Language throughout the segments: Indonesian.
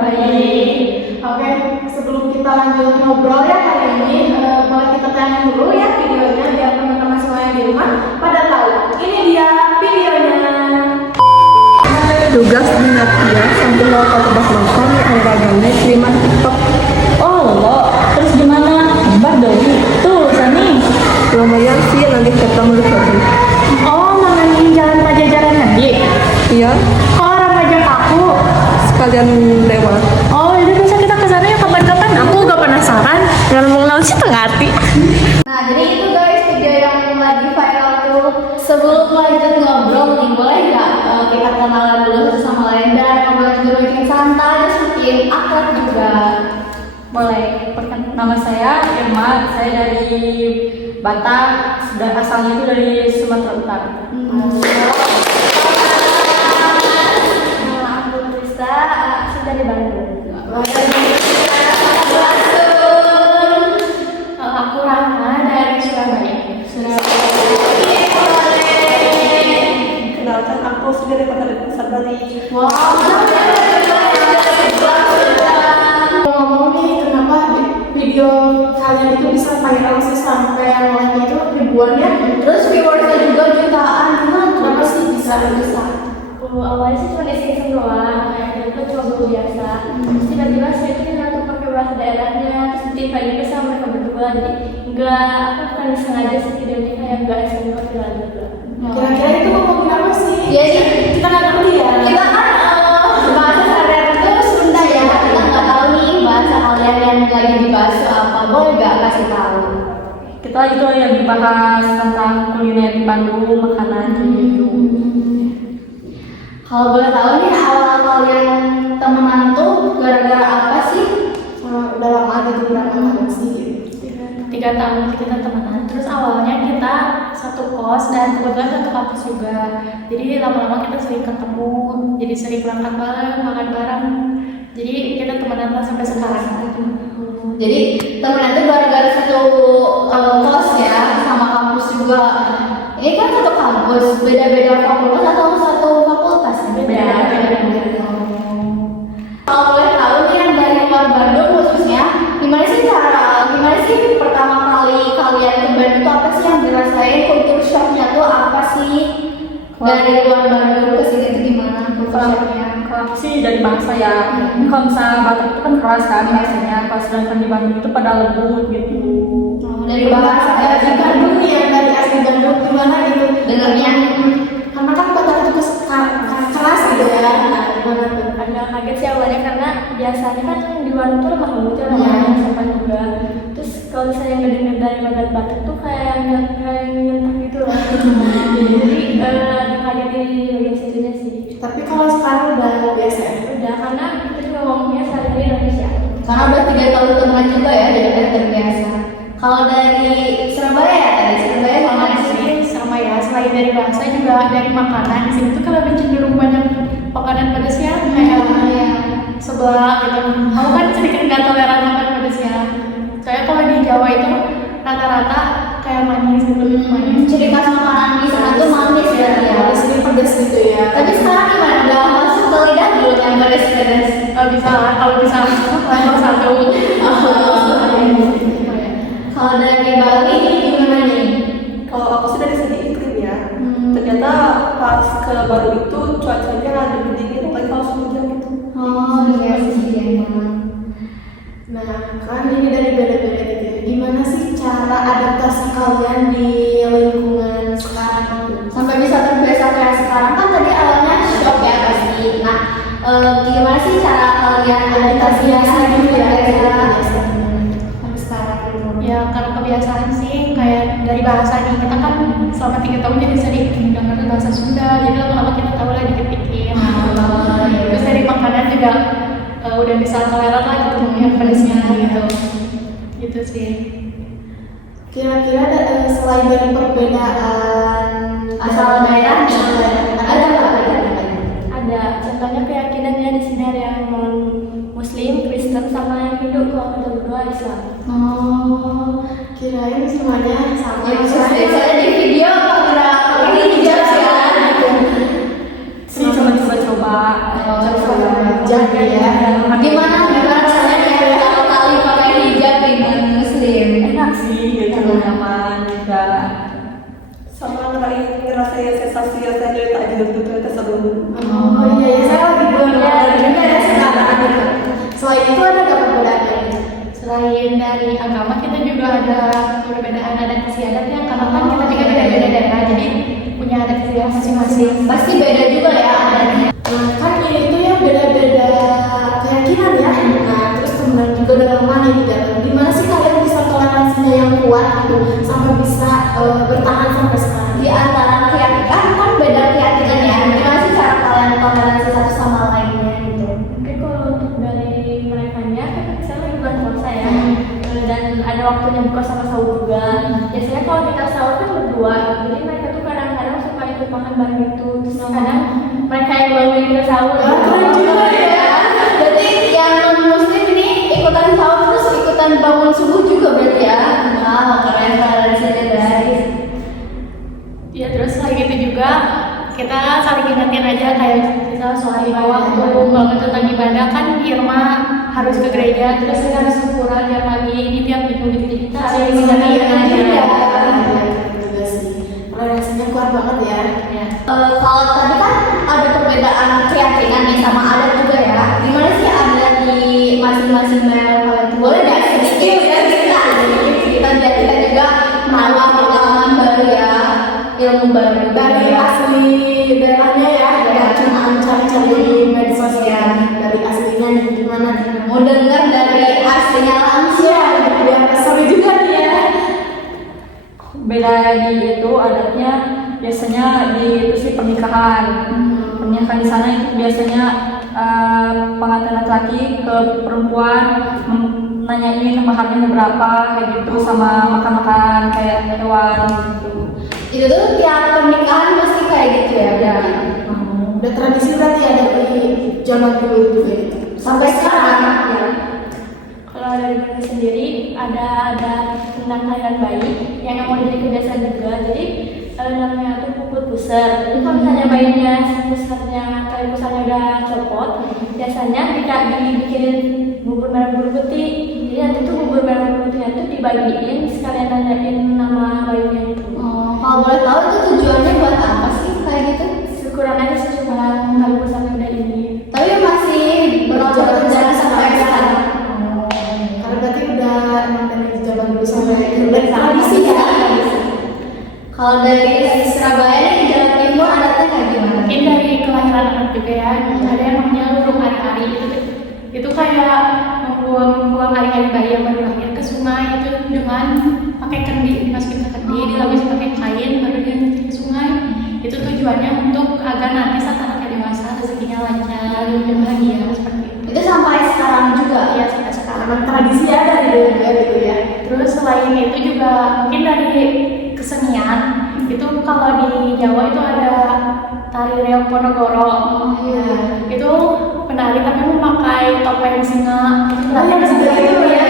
Baik. Oke, sebelum kita lanjut ngobrol ya hari ini, boleh kita tanya dulu ya videonya biar teman-teman semua yang di rumah pada tahu. Ini dia videonya. Tugas Natia sambil lokal tebak nonton di airagame terima TikTok. Oh lo, terus gimana? Hebat dong. Tuh, Sani. Lumayan sih nanti ketemu di foto. Oh, mangangin jalan Pajajaran nanti. Iya, Oh, orang ngajak aku. sekalian lewat. Oh, jadi bisa kita ke sana ya kapan-kapan. Aku gak penasaran. Ngomong naon sih tengah hati. Nah, jadi itu guys video yang lagi viral tuh. Sebelum lanjut ngobrol nih, boleh nggak kita kenalan dulu satu sama lain dan ngobrol juga makin santai, terus makin akrab juga. Boleh. Nama saya Irma. Saya dari Batam. Dan asalnya itu dari Sumatera Utara. Nah, aku Rista, asli dari Bandung. Aku Rahma dari Surabaya. Kenalkan aku sendiri dari Pasar Bali. Wow. Ngomong nih, kenapa video kalian itu bisa viral sih sampai yang like itu ribuan ya? Terus viewersnya juga jutaan. Kenapa sih bisa? Awalnya sih cuma iseng doang, kayak gitu cuma guru biasa. Terus tiba-tiba saya itu tuh pakai bahasa daerahnya, terus ditimpa juga sama mereka berdua, jadi aku bukan sengaja sih videonya kayak nggak iseng viral juga. Kira-kira itu ngomongin apa sih? Iya sih, Kita nggak ngerti ya. kita kan bahasa sehari-hari itu Sunda ya, kita nggak tahu nih bahasa kalian yang lagi dibahas itu apa, boleh nggak kasih tahu? Kita itu yang dibahas tentang kuliner di Bandung, makanan gitu. Kalau boleh tahu nih awal kalian temenan tuh gara-gara apa sih? Udah lama gitu berapa tahun sih? 3 tahun kita temenan, terus awalnya kita satu kos dan kebetulan satu kampus juga, jadi lama-lama kita sering ketemu, jadi sering berangkat bareng, makan bareng, jadi kita temenan lah sampai sekarang. Jadi temenan tuh gara-gara satu kos ya, sama kampus juga. Ini kan satu kampus, beda-beda fakultas atau satu fakultas? Beda. Kalau boleh tahu nih yang dari luar Bandung khususnya, gimana sih pertama kali kalian ke Bandung tuh apa sih yang dirasain, kultur shocknya tuh apa sih? Dari luar Bandung ke sini tuh gimana kultur shocknya? Kalau aku sih dari bangsa ya, kalau misalnya Batak itu kan keras kan biasanya, kalau sedangkan di Bandung itu pada lembut gitu. Dari bahasa di Bandung nih yang dari asli Bandung gimana gitu dengarnya? Karena kan Batak itu keras gitu ya. Nah, gimana tuh? Agak kaget sih awalnya karena biasanya kan di Bandung tuh lemah lembut ya, yang sopan juga. Terus kalau misalnya ngedenger dari logat Batak tuh kayak nyentak gitu loh. Jadi kaget di bagian situnya sih. Tapi kalau sekarang udah biasa ya? Udah, karena kita juga ngomongnya sehari-hari Indonesia. Karena udah 3 tahun teman juga ya, jadi udah terbiasa. Kalau dari Surabaya ya tadi, Surabaya sama di sini. Sama ya, selain dari bahasa juga dari makanan. Di sini tuh kalau lebih cenderung banyak makanan pedasnya kayak sebelah gitu. Aku kan sedikit nggak toleran makan pedas ya. Soalnya kalau di Jawa itu rata-rata kayak manis gitu, lebih manis. Ciri khas makanan di sana tuh manis ya, di sini pedas gitu ya. Tapi sekarang gimana? Udah masuk ke lidah belum yang pedas-pedas? Bisa lah, kalau bisa level 1. Kalau dari Bali gimana nih? Kalau aku sih dari segi iklim ya. Ternyata pas ke Baru itu cuacanya lebih dingin, apalagi kalau hujan gitu. Oh iya sih emang. Nah kan ini dari beda-beda gitu ya. Gimana sih cara adaptasi kalian di lingkungan sekarang itu? Sampai bisa terbiasa kayak sekarang kan tadi awalnya shock ya pasti. Nah gimana sih cara kalian adaptasinya gitu ya? Sampai sekarang gitu. Ya karena kebiasaan sih, kayak dari bahasa nih, kita kan selama 3 tahun jadi sering dengar bahasa Sunda, jadi lama-lama kita tahu lah dikit-dikit. Terus dari makanan juga udah bisa toleran lah gitu yang pedasnya gitu. Gitu sih. Kira-kira selain dari perbedaan asal daerah, ada nggak perbedaan? Ada, contohnya keyakinannya di sini ada yang non Muslim, Kristen, sama yang Hindu. Kalau kita berdua Islam. Oh, kirain semuanya sama. Ya, Soalnya di video pakai hijab ya. Sih cuma coba-coba. Coba-coba aja ya. selain dari agama kita juga ada perbedaan adat istiadat ya, karena kan kita juga beda-beda daerah, jadi punya adat istiadat masing-masing. Pasti beda juga ya adatnya. Nah, kan ini itu ya beda-beda keyakinan ya. Nah, terus kemudian juga dalam mana di dalam. Gimana sih kalian bisa toleransinya yang kuat gitu sampai bisa bertahan sampai sekarang? Di antara keyakinan kan beda keyakinan ya. Gimana sih cara kalian toleransi satu sama lainnya gitu? Mungkin kalau untuk dari mereka nya kan saya lagi bulan puasa ya, dan ada waktunya buka sama sahur juga. Biasanya kalau kita sahur kan berdua, jadi mereka tuh kadang-kadang suka ikut makan bareng itu. Terus kadang mereka yang bangunin kita sahur. Keren juga ya. Berarti yang non-muslim ini ikutan sahur terus ikutan bangun subuh juga berarti ya? Wah, keren toleransinya guys. Ya terus selain itu juga kita saling ingetin aja kayak kita soal lima waktu, kalau tentang ibadah kan Irma harus ke gereja, terus kita harus syukuran tiap pagi, ini tiap minggu gitu, jadi kita saling ingetin aja. Juga sih. Toleransinya kuat banget ya. Kalau tadi kan ada perbedaan keyakinan nih sama adat juga ya. Gimana sih adat di masing-masing daerah kalian? Boleh nggak sedikit ya kita biar kita juga menambah pengalaman baru ya, ilmu baru Dari asli daerahnya ya, ya cuma cari-cari di media sosial. Dari aslinya nih gimana nih? mau dengar dari aslinya langsung. Ya, biar seru juga nih ya. Beda di itu adatnya biasanya di itu sih pernikahan. Pernikahan di sana itu biasanya pengantin laki-laki ke perempuan nanyain makannya berapa kayak gitu, sama makan-makan kayak hewan gitu. Itu tuh tiap pernikahan pasti kayak gitu ya. Udah tradisi berarti ya dari zaman dulu juga gitu. Sampai sekarang ya. Kalau dari mereka sendiri ada tentang kelahiran bayi yang mau jadi kebiasaan juga. Jadi namanya tuh puput pusar. Jadi kalau misalnya bayinya pusarnya tali pusarnya udah copot, biasanya kita dibikin bubur merah bubur putih. Jadi nanti tuh bubur merah bubur putihnya tuh dibagiin sekalian nanyain nama bayinya itu. Kalau boleh tahu itu tujuannya buat apa sih kayak gitu? Syukuran aja sih cuma tali pusarnya udah ini. Tapi masih berjalan sampai sekarang. Karena berarti udah emang dari zaman dulu sampai udah tradisi ya. Kalau dari Surabaya di Jawa Timur adatnya kayak gimana? Mungkin dari kelahiran anak juga ya, ada yang namanya lurung hari-hari itu kayak membuang hari-hari bayi yang baru lahir ke sungai itu dengan pakai kendi, dimasukin ke kendi, dilapisi pakai kain, baru dimasukin ke sungai. Itu tujuannya untuk agar nanti saat anaknya dewasa rezekinya lancar, lebih bahagia seperti itu. Itu sampai sekarang juga Ya sampai sekarang. Emang tradisi ada di dulu gitu ya. Terus selain itu juga mungkin dari kesenian itu kalau di Jawa itu ada tari reog Ponorogo. Itu penari tapi memakai topeng singa. yang sebelah itu ya.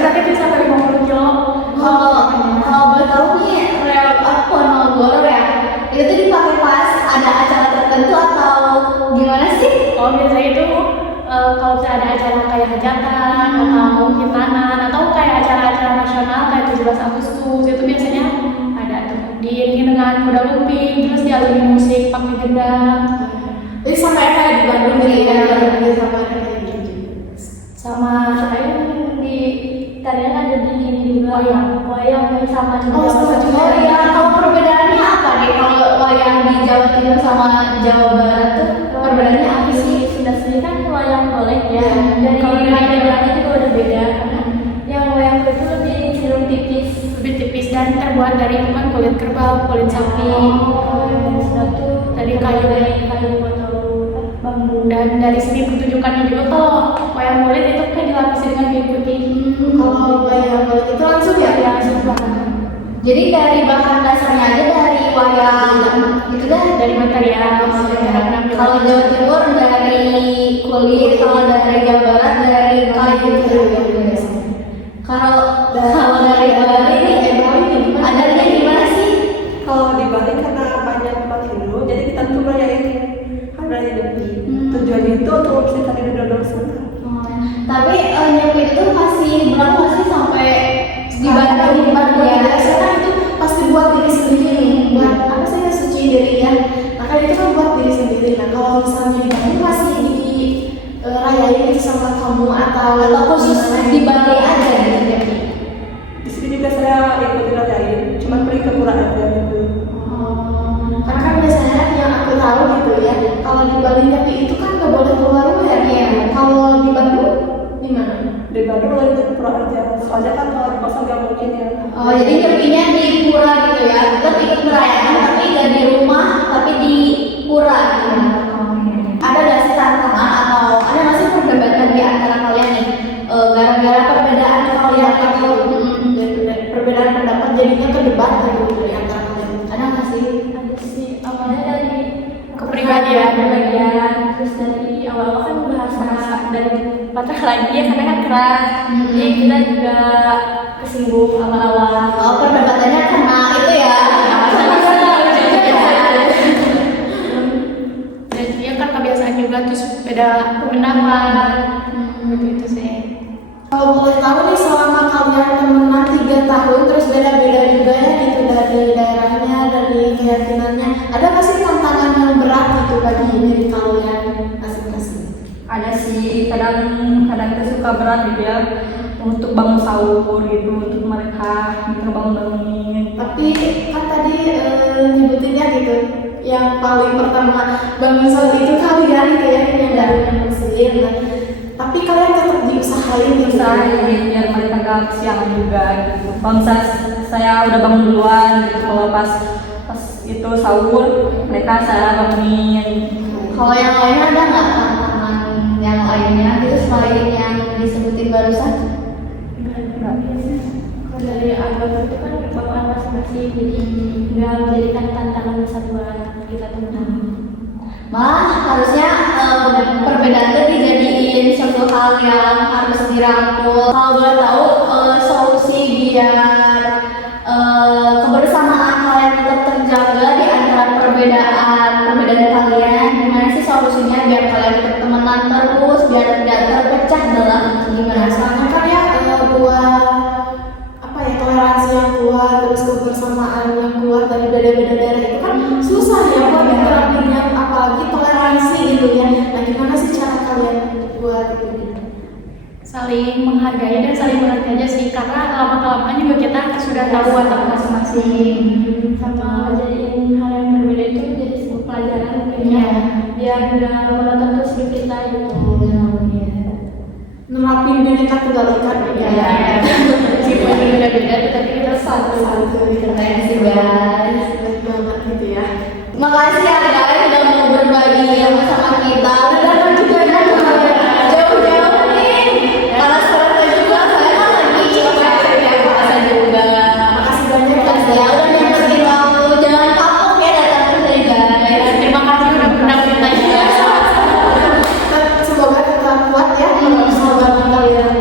Tapi bisa sampai 50 kilo. Kalau boleh tahu nih reog Ponorogo ya, itu tuh dipakai pas ada acara tertentu atau gimana sih? Oh biasanya itu kalau bisa ada acara kayak hajatan atau hitanan atau kayak acara-acara nasional kayak 17 Agustus itu biasanya ada tuh diiringi dengan kuda lumping, terus dialungi musik pakai gendang. Jadi sampai kayak di Bandung gitu ya, Bandung sama kayak gitu. Sama saya di tarian ada di ini juga wayang yang sama juga. Oh iya, kalau perbedaannya apa nih kalau wayang di Jawa Timur sama Jawa Barat tuh perbedaannya apa sih? Sudah sendiri kan wayang golek ya. Dan Kalau dari daerahnya juga udah beda karena yang wayang golek itu lebih cenderung tipis. Lebih tipis dan terbuat dari bukan kulit kerbau, kulit sapi. Sudah tuh Dari kayu. atau bambu. Dan dari segi pertunjukannya juga kalau wayang kulit itu kan dilapisi dengan kayu putih. Kalau wayang itu langsung ya. Langsung banget. Jadi dari bahan dasarnya aja dari wayang itu dah. Dari material. Kalau Jawa Timur dari kulit, kalau dari Jawa Barat dari kayu. Kalau dari Bali ini adanya gimana sih? Kalau di Bali karena banyak tempat Hindu, jadi kita tuh rayain hari Nyepi. Tujuannya itu untuk membersihkan diri dari dosa. Tapi Nyepi itu masih berapa nggak sih sampai dibantu ya. Biasanya itu pasti buat diri sendiri nih, buat apa sih ya, suci diri ya. Nah kan itu kan buat diri sendiri. Nah kalau misalnya di Bali masih di rayain itu sama kamu atau khusus di Bali aja gitu. Bali, tapi itu kan nggak boleh keluar rumah ya. Iya. Kalau di Bandung gimana? Di Bandung lebih ke pura aja, soalnya kan kalau di kosan nggak mungkin ya. Oh, jadi nyepinya di pura gitu ya, tetap ikut merayakan tapi nggak di rumah, tapi di pura gitu. Ada nggak sih tantangan atau ada nggak sih perdebatan di antara kalian nih? Gara-gara perbedaan kalian atau Perbedaan pendapat jadinya ke debat gitu dari antara kalian. ada nggak sih? Ada sih, awalnya dari Kepribadian, terus dari awal-awal kan bahasa dari patah lagi ya karena kan keras, jadi kita juga kesinggung awal-awal. Oh, perdebatannya karena itu ya. dan dia kan kebiasaan juga terus beda pendapat gitu sih. Kalau boleh tahu nih, selama kalian temenan 3 tahun terus beda-beda juga ya gitu dari daerahnya, dari keyakinannya, ada nggak sih tantangan yang berat gitu bagi diri kalian masing-masing? Ada sih, kadang itu suka berat gitu ya untuk bangun sahur gitu, untuk mereka bangun-bangunin. Tapi kan tadi nyebutinnya gitu, yang paling pertama bangun sahur itu kalian gitu ya, yang dari muslim. Nah, tapi kalian tetap diusahain gitu. Usahain biar mereka gak siang juga gitu. Kalau misalnya saya udah bangun duluan gitu, kalau pas itu sahur mereka saya bangunin. Kalau yang lainnya ada nggak tantangan yang lainnya itu selain yang disebutin barusan? Kalau dari agama itu kan bawaan masing-masing, jadi nggak menjadikan tantangan besar buat kita teman. Malah harusnya perbedaan itu dijadiin suatu hal yang harus dirangkul. Kalau boleh tahu solusi biar kebersamaan kalian tetap terjaga di antara perbedaan kalian, gimana sih solusinya biar kalian tetap temenan terus, biar tidak terpecah dalam gimana? Soalnya kan ya buat apa ya, toleransi yang kuat, terus kebersamaan yang kuat dari beda-beda daerah itu kan susah ya buat diterapinnya, apalagi toleransi gitu ya. Nah, gimana sih cara kalian buat itu? Saling menghargai dan saling mengerti aja sih, karena lama-kelamaan juga kita sudah tahu watak masing-masing. Sama jadiin hal yang berbeda itu jadi sebuah pelajaran mungkin ya, biar nggak menonton terus hidup kita gitu. Nerapin Bhinneka Tunggal Ika Ya. Meskipun berbeda-beda, tetapi kita satu Keren sih guys. banget gitu ya. Makasih ya guys udah mau berbagi sama kita. Udah datang juga ya jauh-jauh nih. Karena sekarang juga saya kan lagi capek ya puasa juga. Makasih banyak Makasih ya udah nyempetin waktu. Jangan kapok ya datang terus ya guys. terima kasih udah undang kita ya. Semoga tetap kuat ya sahabat kalian.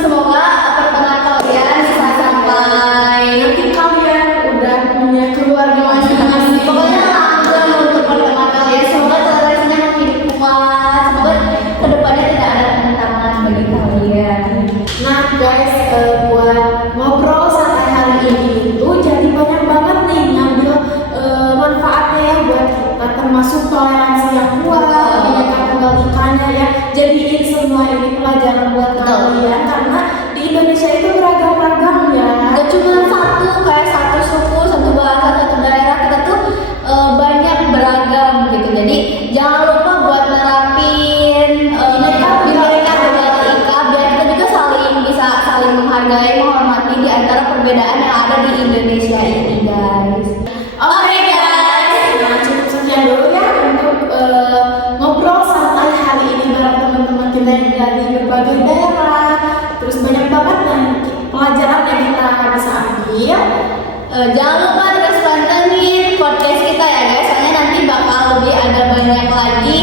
Semoga pertemuan kalian bisa sampai Nanti kalian udah punya keluarga masing-masing. pokoknya langgeng untuk pertemuan kalian. Semoga toleransinya makin kuat. Semoga kedepannya tidak ada tantangan bagi kalian. Nah guys, buat ngobrol santai hari ini itu jadi banyak banget nih ngambil manfaatnya ya buat kita, termasuk toleransi yang kuat, Bhinneka Tunggal Ikanya ya. Jadiin semua ini pelajaran buat kalian, karena di Indonesia itu beragam-ragam ya. Gak cuma satu kayak satu suku, satu bahasa, satu daerah, kita tuh banyak beragam gitu. Jadi jangan lupa buat nerapin Bhinneka Tunggal Ika biar kita juga bisa saling menghargai, menghormati di antara perbedaan yang ada di Indonesia ini guys. Oke guys. Nah, cukup sekian dulu ya untuk ngobrol santai hari ini bareng teman-teman kita yang dari berbagai daerah. Terus banyak banget yang pelajaran yang kita bisa ambil. Jangan lupa terus pantengin podcast kita ya guys, soalnya nanti bakal lebih ada banyak lagi